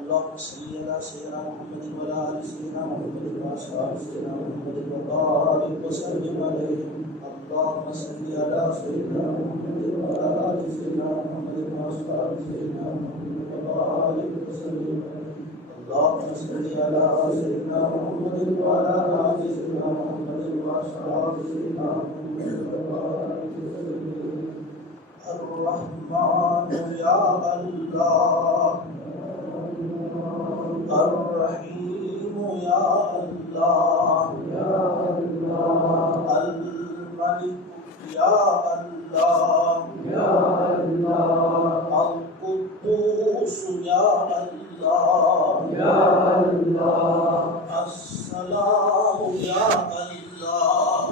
اللهم صل على سيدنا محمد وعلى آل سيدنا محمد وأصحاب سيدنا محمد وبارك وسلم عليهم. اللهم صل على سيدنا محمد وعلى آل سيدنا محمد وأصحاب سيدنا محمد وبارك وسلم عليهم. اللهم صل على سيدنا محمد وعلى آل سيدنا محمد وأصحاب سيدنا محمد وبارك وسلم. الرحمن يا الله، الرحيم يا الله، الملك يا الله، القدوس يا الله، السلام يا الله،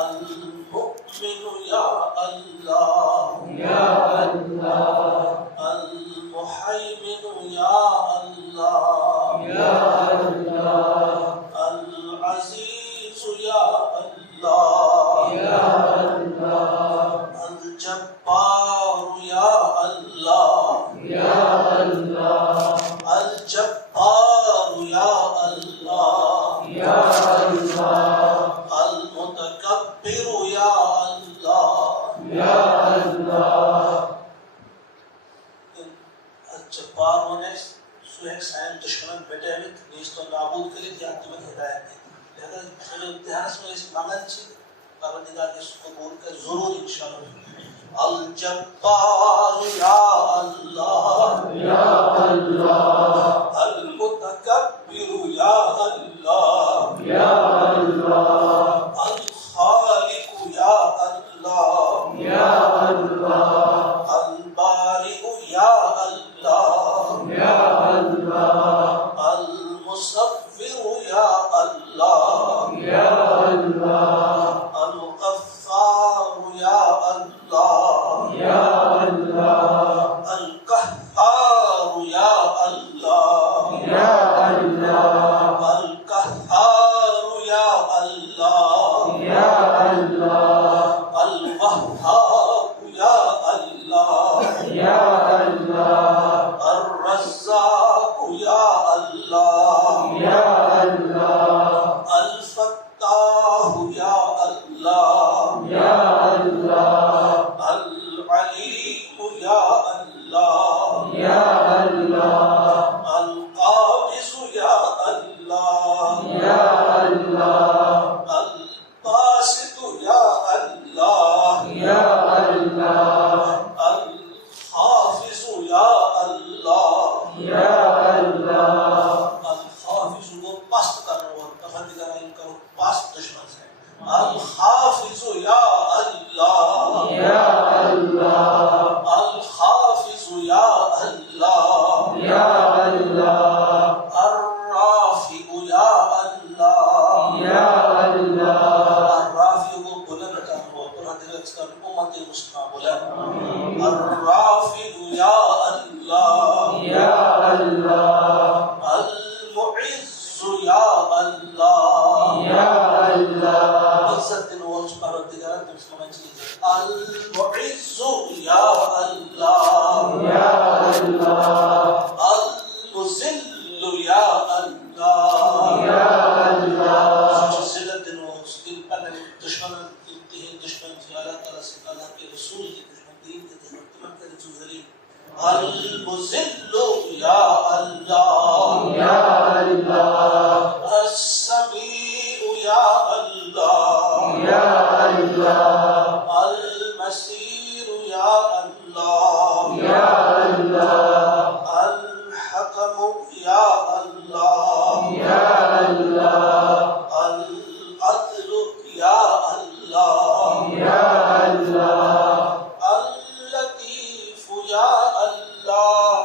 المؤمن يا الله، المحيمن يا الله، العزيز يا الله، الجبار يا الله، الجبار يا الله، المتكبر يا الله. جبار ہونے سوہگ سائن دشمنان بیٹے ہوئے نیست و نابود کے لیے دیاتمت ہدایت ہے. لہذا جو امتحان میں اس مانگن چیز پروردگار نے اس کو قبول کر ضرور انشاءاللہ. الجبار یا اللہ، المتکبر یا اللہ، الخالق یا اللہ، البارئ یا اللہ، المصور یا اللہ، الغفار یا اللہ، القہار یا اللہ، القہار یا اللہ، الوہاب یا اللہ، الرزاق یا اللہ، الفتاح یا اللہ، العلیم یا اللہ، القابض یا اللہ، الباسط یا اللہ، الحافظ یا اللہ. الحافظ کو پست کرنا ہوا تفردگار علم کرو پست دشمن سے. الحافظ یا اللہ، الحافظ یا اللہ، الرافع یا اللہ. الرافع کو بلند کرنا ہوا پروردگار اس کا امت مسلمہ بلند. الرافع یا اللہ، المعز یا اللہ. عزت دن وقت پروردگار مسلمان چیز. المعز یا اللہ، المذل یا اللہ. ذلت دن وقت دل پر دشمن انتہی دشمن تھی اللہ تعالیٰ سے اللہ کے رسول کی دشمن دین کے دشمن تمام کرے جو ذلیل. المذل یا اللہ، السمیع یا اللہ، المسیر یا اللہ، الحکم یا اللہ، العدل یا اللہ، اللطیف یا اللہ،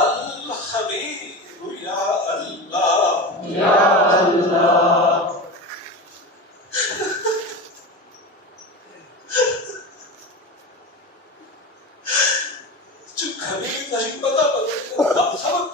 الخبیر یا اللہ. جو خبیر نہیں پتا سبق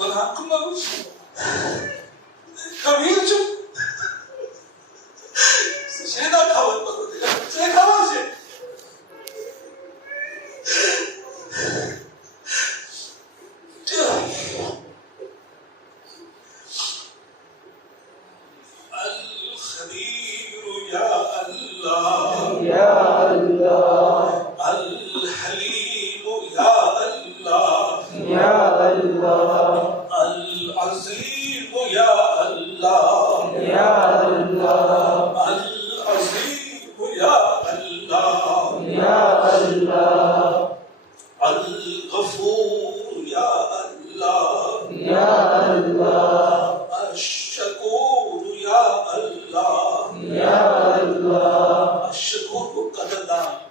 گناہ کو نہ خبیر جو سے نہ خبر پتا سے خبر سے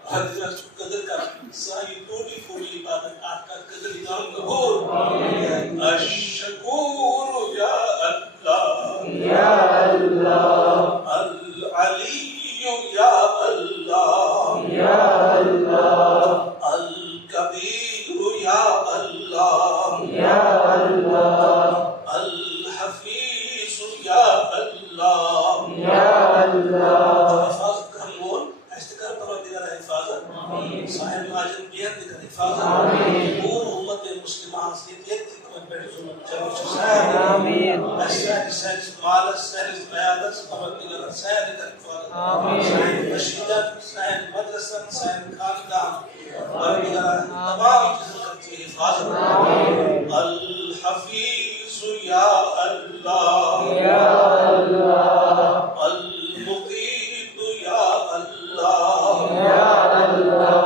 حضرت قدر کا ساری ٹوٹی پھوٹی عبادت آپ کا قدر نام قبول الشکور یا اللہ یا اللہ العلی یا اللہ یا اللہ الکبیر یا اللہ یا اللہ الحفیظ یا اللہ یا اللہ حفاظت کا نور اشتکار پروردگار حفاظت صاحب عاجل بیت کا حفاظت پور امت مسلمہ حسیت حکمت بیٹھ سنت جب آمین السائر مال السائر قیادت پروردگار سائر کا حفاظت آمین رشیدت سائر مدرسہ سائر خاندان پروردگار تمام چیزوں کی حفاظت آمین الحفیظ یا اللہ یا اللہ المقیت یا اللہ یا اللہ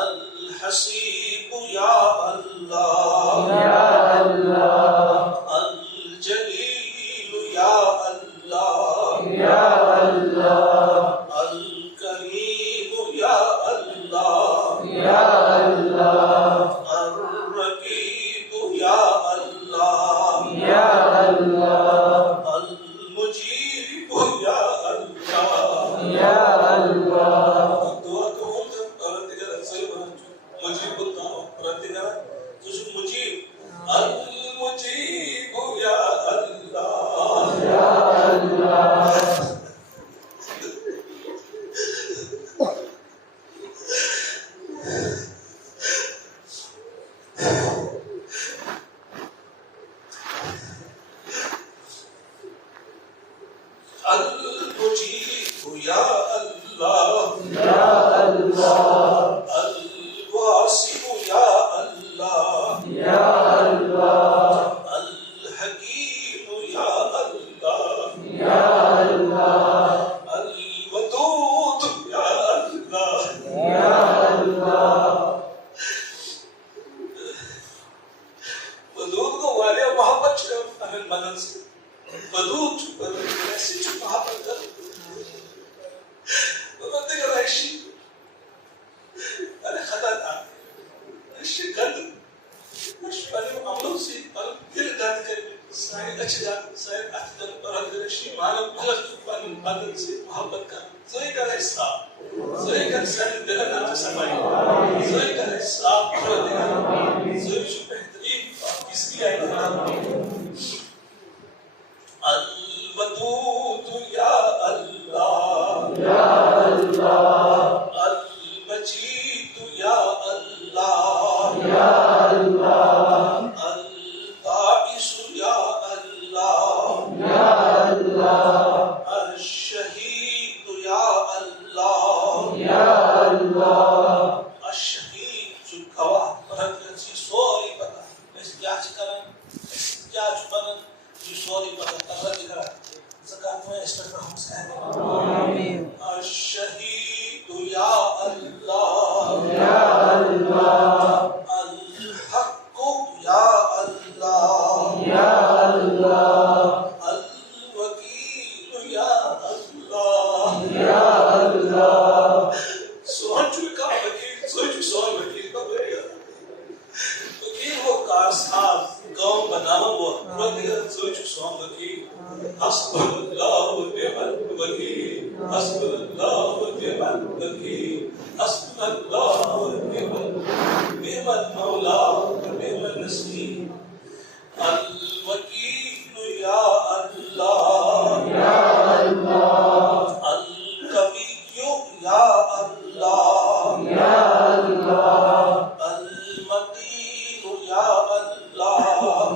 الحسیب یا اللہ یا اللہ الجلیل یا اللہ یا اللہ الکریم یا اللہ یا اللہ الرقیب یا اللہ یا اللہ المجیب یا اللہ یا اللہ دعا کو ہم جب پروردگار صحیح بنا مجیب اللہ پروردگار تجھ مجیب المجیب یا اللہ یا اللہ المجيب يا الله يا الله الواسع يا الله يا الله الحكيم يا الله يا الله الودود يا الله يا الله ودود کو والے محبت ہمیں مدد سے ودود ایسی جو محبت کر پروردگار ایشی ارے خطا تھا ایشی گند ایشی پہلے عملوں سے دل گند کر سائے اچھے جا سائے احتدر پروردگار ایشی مانا بھلت پہلے مدد سے محبت کر زوئی کر احساب زوئی کر سائے دل نام سمائی زوئی کر احساب پروردگار زوئی جو بہترین کس کی آئی الودود یا اللہ یا اللہ المجید یا اللہ یا اللہ الباعث یا اللہ یا اللہ الشہید یا اللہ یا اللہ الشہید جو گواہ پرہتر سی سوری پتا اس کیا چکرن اس کیا چپنن جو سوری پتا پرہتر زکاة میں استغفر ہم سے آمین الشہید یا اللہ یا اللہ الحق یا اللہ یا اللہ الوکیل یا اللہ یا اللہ سوہن چوئی کا وکیل سوئی چوئی سوہن وکیل کا بڑے گا وکیل وہ کارساز قوم بنانا وہ پروردگار سوئی چوئی سوہن وکیل حسب اللہ و نعم الوکیل حسب اللہ و نعم الوکیل حسب اللہ و نعم المولا و نعم النصير الوکیل یا اللہ یا اللہ القوی یا اللہ یا اللہ المتین یا اللہ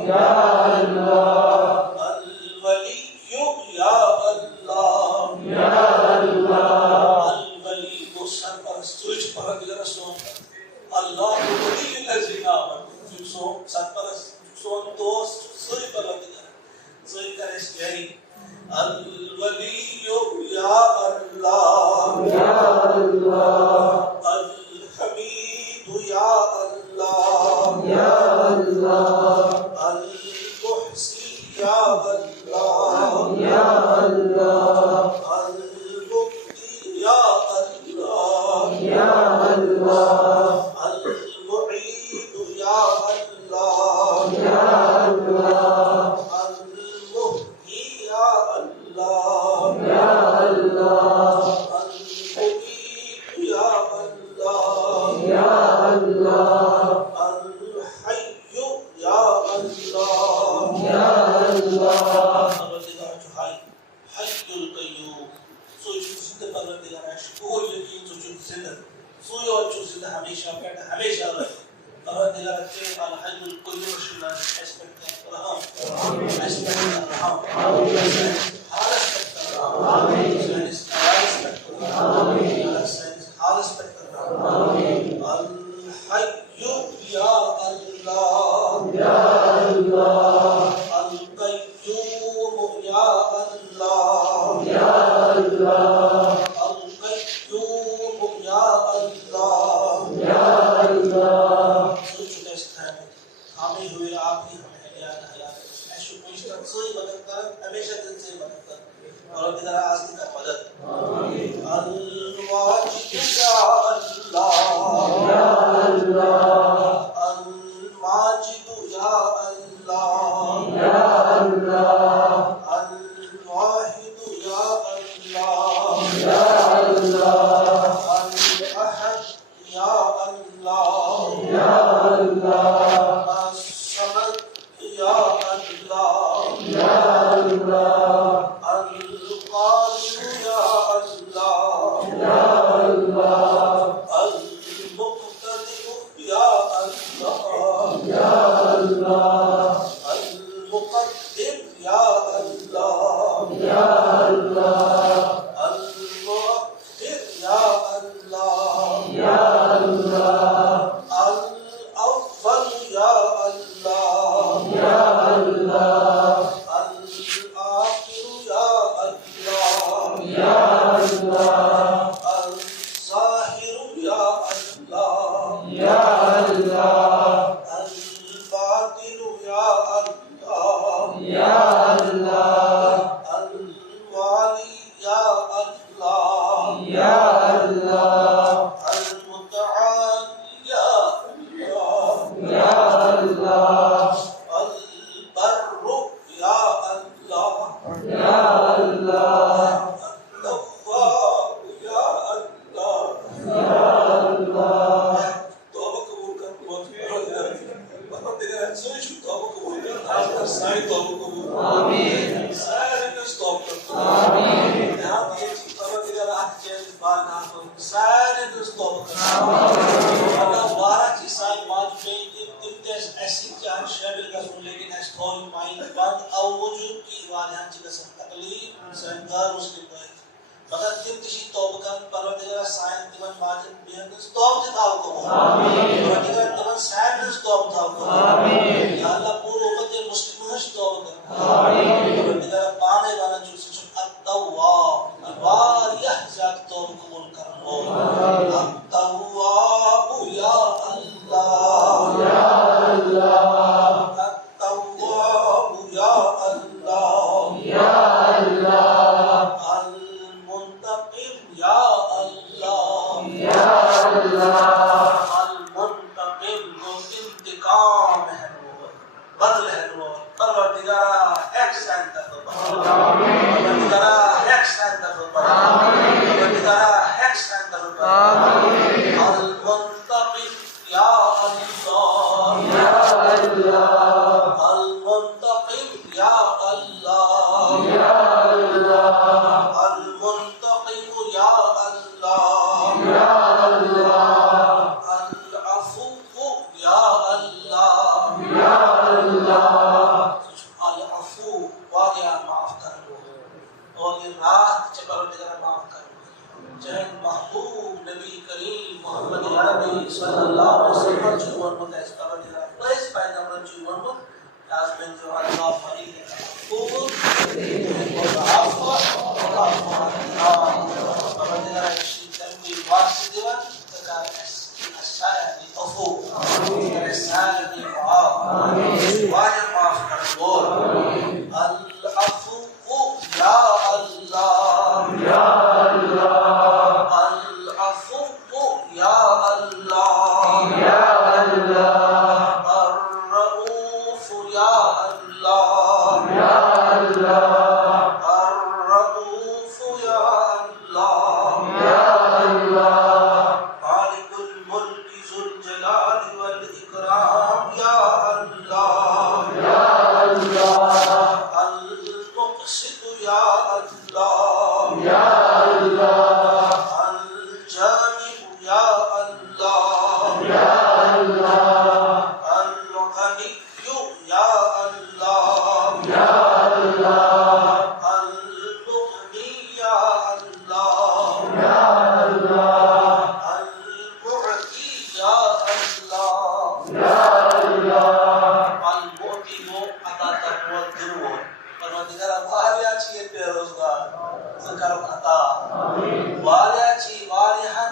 یا اللہ الولی یا اللہ یا اللہ الولی کو سرپرست سوچ پروردگار سون اللہ ولی الذین آمنوا جو سرپرست سون دوست سوئی پروردگار سوئی کرش گئی الولی یا اللہ یا اللہ الحمید یا اللہ یا اللہ المحسی یا اللہ یا اللہ المبدی یا اللہ یا الله المعيد يا الله يا الله المحيي يا الله يا الله المميت يا الله يا الله الحي يا الله يا الله حي القيوم سوچ زندہ پروردگار ہے وہ یقین سوچ زندہ سوئی اور جو زندہ ہمیشہ بیٹھا ہمیشہ رہے پروردگار کے الحی القیوم شنا اسپیکٹ رحم اسپیکٹ رحم حالت آمین آمین حالت آمین الحی یا اللہ یا اللہ القیوم یا اللہ یا اللہ القیوم یا اللہ یا اللہ ہمیں ہوئے آپ ہی ہمیں حیات حیات ایشو پوچھتا سوئی مدد کر ہمیشہ دل سے مدد کر اور دیگر آزدی کا مدد الواجد یا اللہ یا اللہ الماجد یا اللہ یا اللہ الواحد یا اللہ یا اللہ الاحد یا اللہ یا اللہ الصمد یا اللہ یا اللہ القادر یا اللہ یا اللہ المقتدر یا اللہ یا اللہ المقدم یا اللہ یا اللہ المؤخر یا اللہ یا اللہ الاول یا اللہ یا اللہ الآخر یا اللہ یا اللہ الظاہر یا اللہ یا اللہ الباطن یا اللہ یا اللہ الوالی یا اللہ یا اللہ المتعال یا اللہ یا اللہ البر یا اللہ یا اللہ التواب یا اللہ یا اللہ توبہ قبول کر پروردگار سوئی توبہ قبول کر آپ کا ساری توبہ قبول آمین سارے کو اسٹاپ کر آمین یہاں یہ چیز پروردگار آپ کے بات آپ سارے کو اسٹاپ کر آمین اللہ 12 کی سال بعد میں if there's ایسی جان شامل کا سن لیکن اس کال مائنڈ بند او وجود کی والیاں چیز تکلیف سنگار مسلم ہے مگر تم کسی توبہ کر پروردگار سائن تمن ماجد بیان اسٹاپ دے داو کو آمین پروردگار تمن سائن اسٹاپ داو کو آمین یا اللہ پورا امت مسلم اسٹاپ کر آمین پروردگار پانے والا جو سچ التواب الواریہ ذات توبہ قبول کر لو التواب یا اللہ یا اللہ التواب یا اللہ یا اللہ المنتقم یا اللہ یا اللہ المنتقم جو انتقام ہے بدل ہے وہ پروردگار احسان کر دو پروردگار احسان کر دو پروردگار احسان کر دو المنتقم یا اللہ یا اللہ المنتقم یا اللہ یا اللہ المنتقم یا اللہ یا اللہ العفو یا اللہ یا اللہ العفو واقعا معاف کر لو اور یہ رات جب پروردگار معاف کر لو جہاں محبوب نبی کریم محمد عربی صلی اللہ علیہ وسلم جوان مدعس پروردگار پلیس پیغمبر جوان مد لازمین جو اللہ فرید العفو والعفو پروردگار اشید تنوی واسد دیوان تکار السائل العفو السائل العفو واجب معاف کر لو العفو یا اللہ یا اللہ العفو یا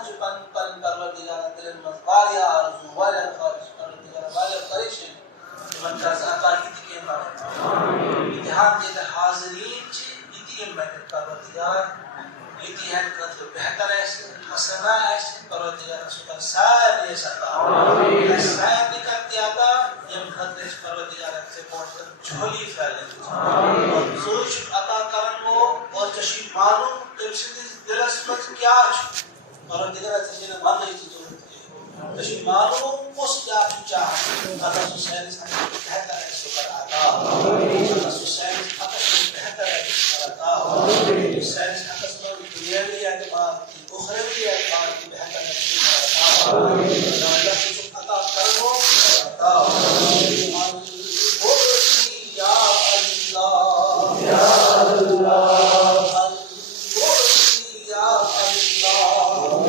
جو پروردگار دل مزوار یا آرزو والا خارج پروردگار والا پریشان من جاز عطا کی کے بارے امتحان کے حاضرین چ یہ میں پروردگار یہ ہے کہ بہتر ہے حسنا ہے پروردگار سبحان سارے ستا آمین سارے کرتے آتا یہ خطر پروردگار سے پہنچ جھولی پھیلے اور سوچ عطا کرن وہ اور چشی معلوم تمشی دلس مت کیا پروردگار سے جن مان نہیں ضرورت ہے چشی معلوم اس کیا چاہ عطا حسین سے بہتر ہے شکر عطا آمین عطا حسین عطا بہتر ہے شکر عطا آمین حسین عطا دنیاوی اعتبار کی اخروی اعتبار کی بہتر نصیب عطا آمین اللہ کی عطا کرو عطا آمین یا اللہ یا اللہ یا اللہ یا اللہ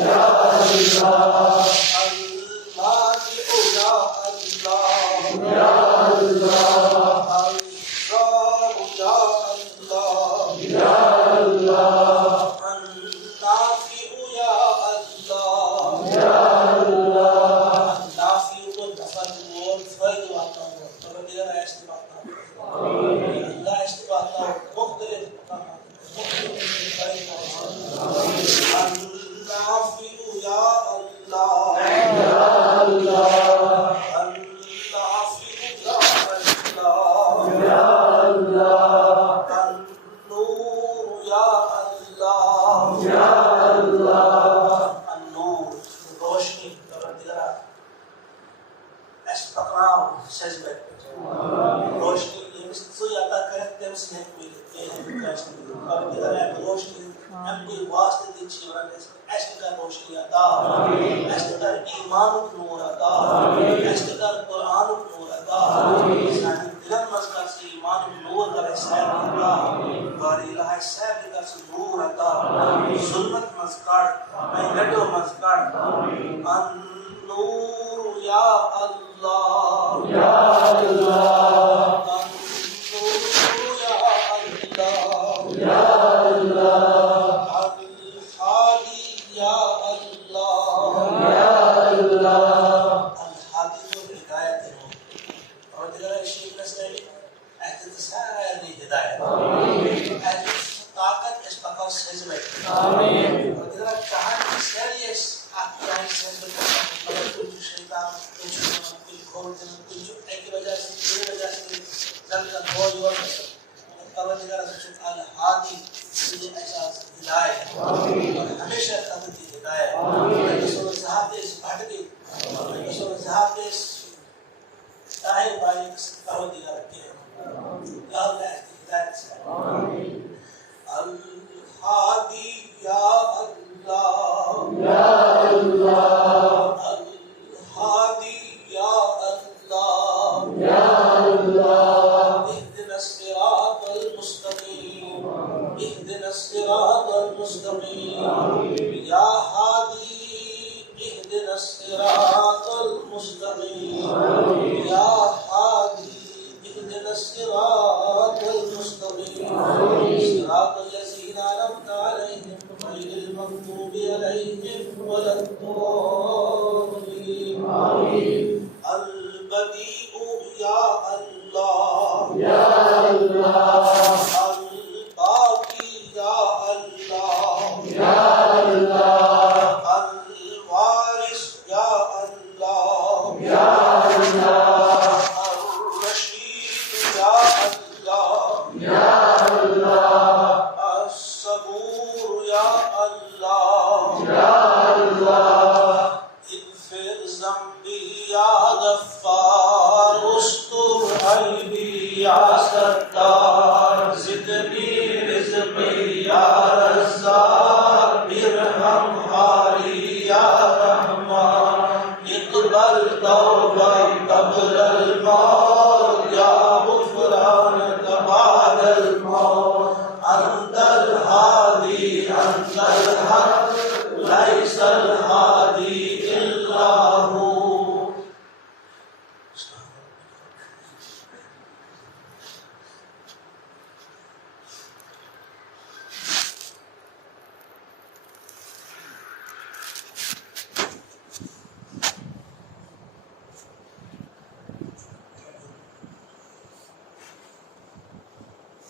زدنی رزقی یا رزاق ارحم